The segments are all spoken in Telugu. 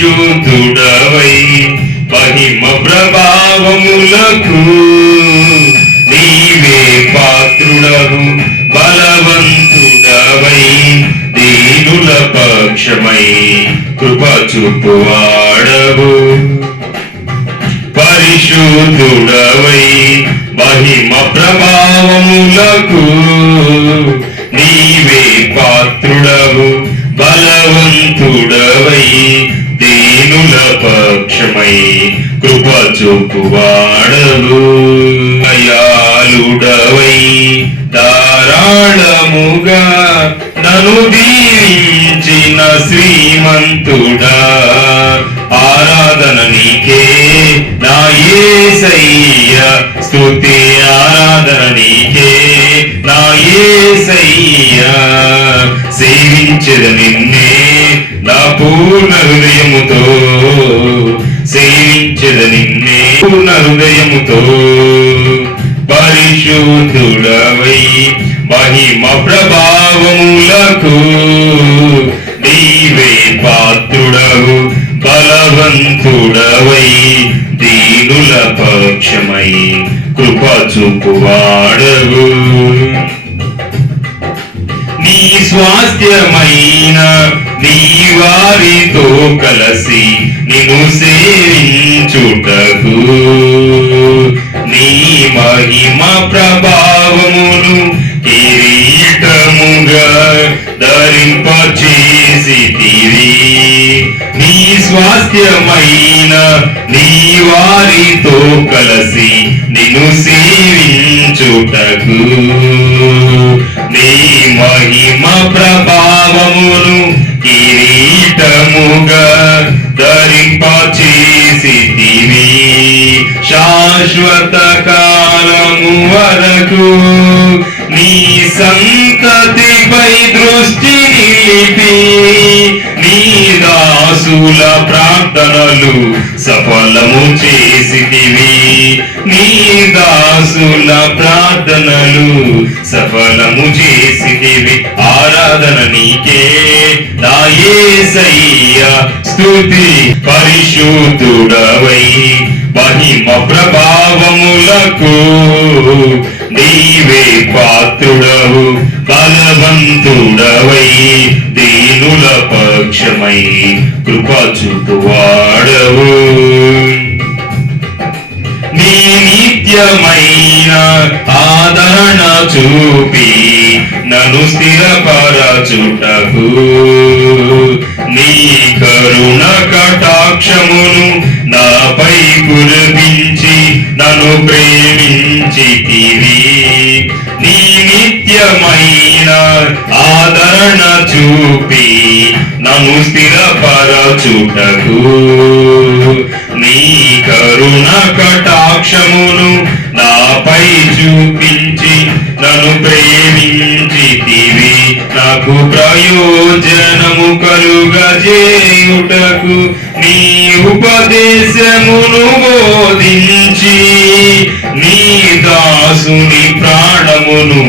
పరిశుద్ధుడవై మహిమ ప్రభావములకు నీవే పాత్రుడవు. బలవంతుడవై దీనుల పక్షమై కృప చూపువాడవు. పరిశుద్ధుడవై మహిమ ప్రభావములకు నీవే పాత్రుడవు. బలవంతుడవై దీనుల పక్షమై కృప చూపువాడవు. దయాళుడవై ధారాళముగా నన్ను దీవించిన శ్రీమంతుడా, ఆరాధన నీకే నా యేసయ్య. స్తుతి ఆరాధన నీకే నా యేసయ్య. సేవించెద నిన్నే నా పూర్ణ హృదయముతో, సేవించెద నిన్నే పూర్ణ హృదయముతో. పరిశుద్ధుడవై మహిమ ప్రభావములకు నీవే పాత్రుడవు. బలవంతుడవై దీనుల పక్షమై కృప చూపువాడవు. నీ స్వాస్థ్యమైన నీ వారితో కలసి నిన్ను సేవించుటకు నీ మహిమ ప్రభావమును కిరీటముగా ధరింపచేసితివి. నీ స్వాస్థ్యమైన నీ వారితో కలసి నిన్ను సేవించుటకు నీ మహిమ ప్రభావమును కిరీటముగా ధరింపచేసితివి. శాశ్వత కాలము వరకు నీ సంతతిపై దృష్టి నిలిపి నీ దాసుల ప్రార్థనలు సఫలము చేసితివి. నీ దాసుల ప్రార్థనలు సఫలము చేసితివి. ఆరాధన నీకే నా యేసయ్య. స్తుతి పరిశుద్ధుడవై మహిమ ప్రభావములకు నీవే పాత్రుడవు. బలవంతుడవై దీనుల పక్షమై కృప చూపువాడవు. నీ నిత్యమైన ఆదరణ చూపి నన్ను స్థిరపరచుటకు నీ కరుణ కటాక్షమును నాపై కురిపించి నన్ను ప్రేమించితివి. నీ నిత్యమైన ఆదరణ చూపి నన్ను స్థిరపరచుటకు నీ కరుణ కటాక్షమును నాపై చూపించి నన్ను ప్రేమించితివి. నాకు ప్రయోజనము కలుగజేయుటకు నీ ఉపదేశమును బోధించి నీ దాసుని ప్రాణమును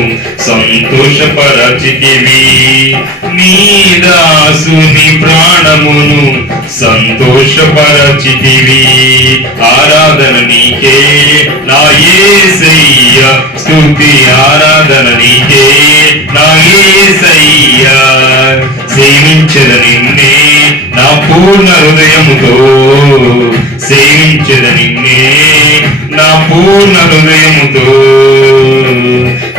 సంతోషపరచితివి. నీ దాసుని ప్రాణమును సంతోషపరచితివి. ఆరాధన నీకే నా యేసయ్య. స్తుతి ఆరాధన నీకే నా యేసయ్య. సేవించెద నిన్నే నా పూర్ణ హృదయముతో, సేవించెద నిన్నే నా పూర్ణ హృదయముతో.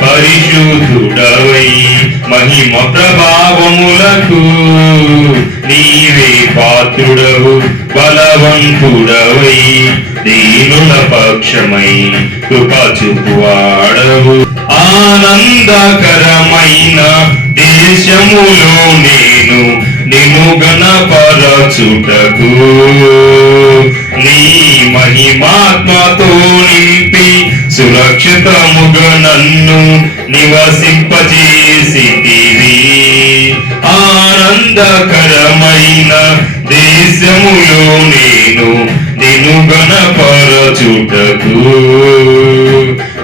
పరిశుద్ధుడవై మహిమ ప్రభావములకు నీవే పాత్రుడవు. బలవంతుడవై దీనుల పక్షమై కృప చూపువాడవు. ఆనందకరమైన దేశములో నేను నిన్ను గణపరచుటకు నీ మహిమాత్మతో నింపి సురక్షితముగా నన్ను నివసింపజేసితివి. ఆనందకరమైన దేశములో నేను నిన్ను గణపరచుటకు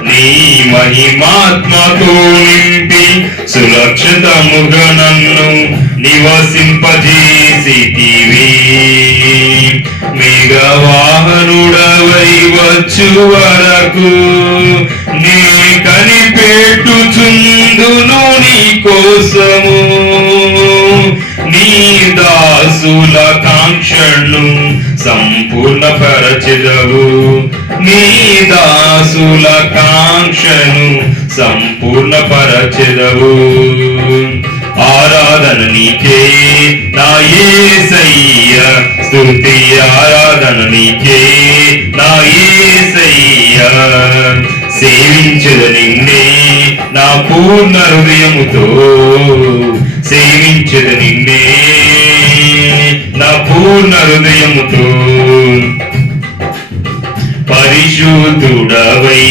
నీ మహిమాత్మతో నింపి సురక్షితముగా నన్ను నివసింపజేసితివి. మేఘవాహనుడవై వచ్చు వరకు నే కనిపెట్టుచుందును నీ కోసము నీ దాసుల కాంక్షను సంపూర్ణపరచెదవు నీ దాసుల కాంక్షను సంపూర్ణపరచెదవు ఆరాధన నీకే నా యేసయ్య స్తుతి ఆరాధన నీకే నా యేసయ్య సేవించద నిన్నే నా పూర్ణ హృదయముతో సేవించద నిన్నే నా పూర్ణ హృదయముతో పరిశుద్ధుడవై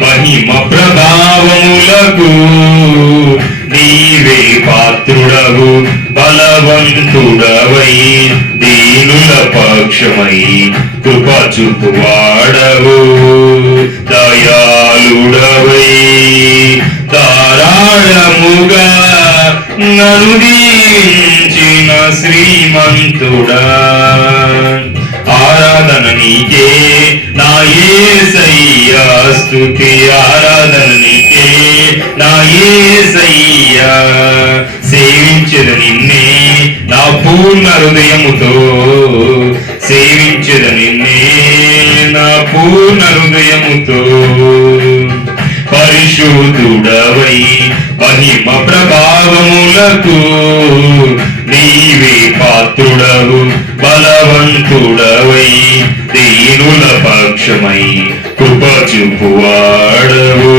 మహిమ ప్రభావములకు నీవే పాత్రుడవు బలవంతుడవై దీనుల పక్షమై కృప చూపువాడవు దయాళుడవై ధారాళముగా నన్ను దీవించిన శ్రీమంతుడా ఆరాధన నీకే నా యేసయ్య స్తుతి ఆరాధన నీకే నా యేసయ్య సేవించద నిన్నే నా పూర్ణ హృదయముతో సేవించద నిన్నే నా పూర్ణ హృదయముతో పరిశుద్ధుడవై మహిమ ప్రభావములకు నీవే పాత్రుడవు బలవంతుడవై దీనుల పక్షమై కృప చూపువాడవు